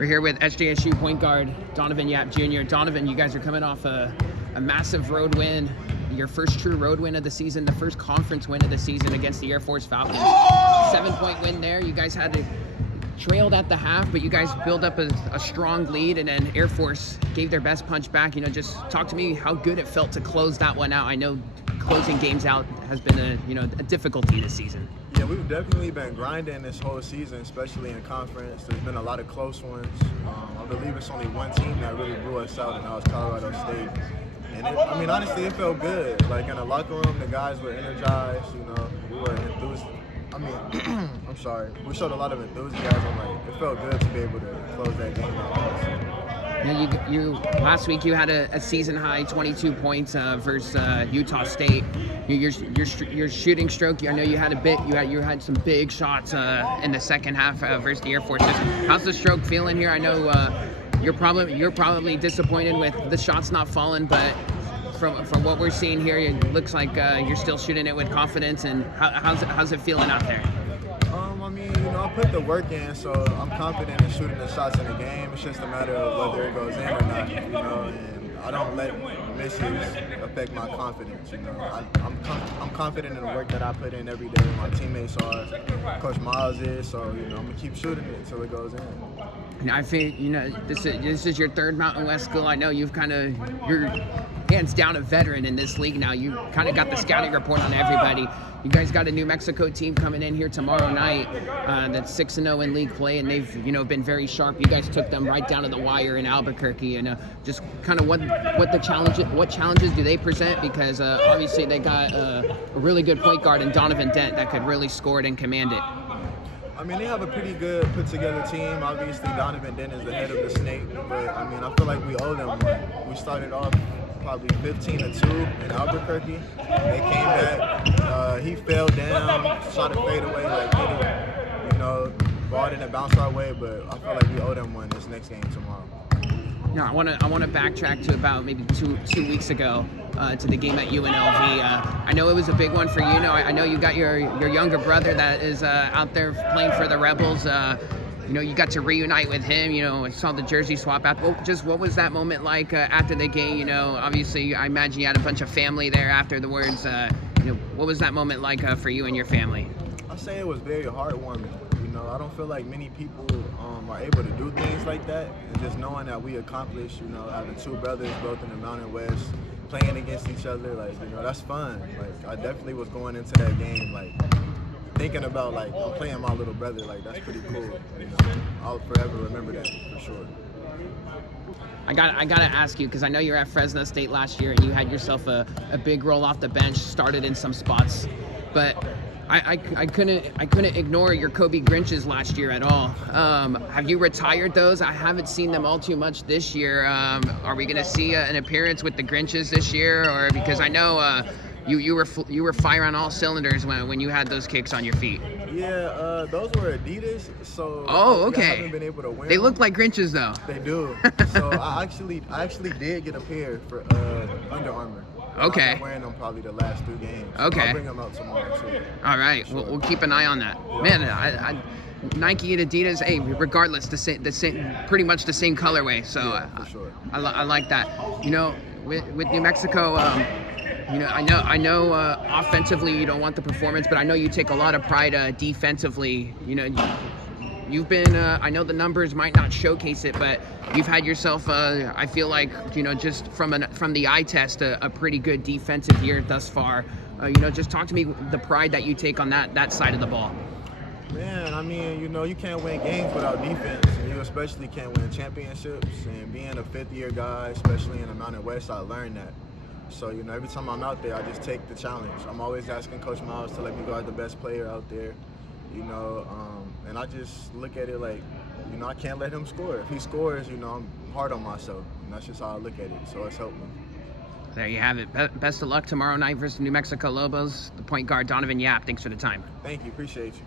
We're here with SJSU point guard Donavan Yap Jr. Donavan, you guys are coming off a massive road win, your first true road win of the season, the first conference win of the season against the Air Force Falcons. 7-point win there. You guys had to trailed at the half, but you guys built up a strong lead, and then Air Force gave their best punch back. You know, just talk to me how good it felt to close that one out. I know closing games out has been a difficulty this season. Yeah, we've definitely been grinding this whole season, especially in conference. There's been a lot of close ones. I believe it's only one team that really blew us out, and that was Colorado State. And honestly, it felt good. Like in the locker room, the guys were energized. You know, we were enthused. I'm sorry. We showed a lot of enthusiasm. Like it felt good to be able to close that game out. You last week you had a season high 22 points versus Utah State. Your shooting stroke. I know you had you had some big shots in the second half versus the Air Force. How's the stroke feeling here? I know you're probably disappointed with the shots not falling, but from what we're seeing here, it looks like you're still shooting it with confidence. And how's it feeling out there? I put the work in, so I'm confident in shooting the shots in the game. It's just a matter of whether it goes in or not, and I don't let misses affect my confidence. I'm confident in the work that I put in every day. My teammates are, Coach Miles is, so I'm gonna keep shooting it until it goes in. And I think this is your third Mountain West school. I know you're hands down a veteran in this league now. You kind of got the scouting report on everybody. You guys got a New Mexico team coming in here tomorrow night that's 6-0 in league play, and they've been very sharp. You guys took them right down to the wire in Albuquerque, and just kind of what challenges do they present? Because obviously they got a really good point guard in Donovan Dent that could really score it and command it. They have a pretty good put-together team. Obviously, Donovan Dent is the head of the snake, but I feel like we owe them one. We started off probably 15-2 in Albuquerque. They came back. He fell down, shot a fade away, ball didn't bounce our way, but I feel like we owe them one this next game tomorrow. No, I want to backtrack to about maybe two weeks ago to the game at UNLV. I know it was a big one for you. I know you got your younger brother that is out there playing for the Rebels. You got to reunite with him. I saw the jersey swap out. What was that moment like after the game? Obviously, I imagine you had a bunch of family there afterwards. What was that moment like for you and your family? I say it was very heartwarming. I don't feel like many people are able to do things like that, and just knowing that we accomplished, having two brothers both in the Mountain West, playing against each other, that's fun. I definitely was going into that game, thinking about, I'm playing my little brother, that's pretty cool. I'll forever remember that, for sure. I gotta ask you, because I know you were at Fresno State last year, and you had yourself a big roll off the bench, started in some spots, but I couldn't ignore your Kobe Grinches last year at all. Have you retired those? I haven't seen them all too much this year. Are we gonna see an appearance with the Grinches this year, or because I know you were firing on all cylinders when you had those kicks on your feet? Yeah, those were Adidas, so okay. I haven't been able to wear They them. look like Grinches though. They do. So I actually did get a pair for Under Armour. Okay. I've been wearing them probably the last 2 games. Okay. I'll bring them out tomorrow too. All right, sure. We'll keep an eye on that. Yeah. Man, Nike and Adidas, hey, regardless, the same, pretty much the same colorway. So yeah, for sure. I like that. With New Mexico, I know offensively you don't want the performance, but I know you take a lot of pride defensively. You've been, I know the numbers might not showcase it, but you've had yourself, I feel like, just from the eye test, a pretty good defensive year thus far. Just talk to me the pride that you take on that side of the ball. Man, you can't win games without defense, and you especially can't win championships. And being a fifth-year guy, especially in the Mountain West, I learned that. So, every time I'm out there, I just take the challenge. I'm always asking Coach Miles to let me go at the best player out there. And I just look at it like, I can't let him score. If he scores, I'm hard on myself. And that's just how I look at it. So it's helped me. There you have it. Best of luck tomorrow night versus New Mexico Lobos. The point guard, Donavan Yap. Thanks for the time. Thank you. Appreciate you.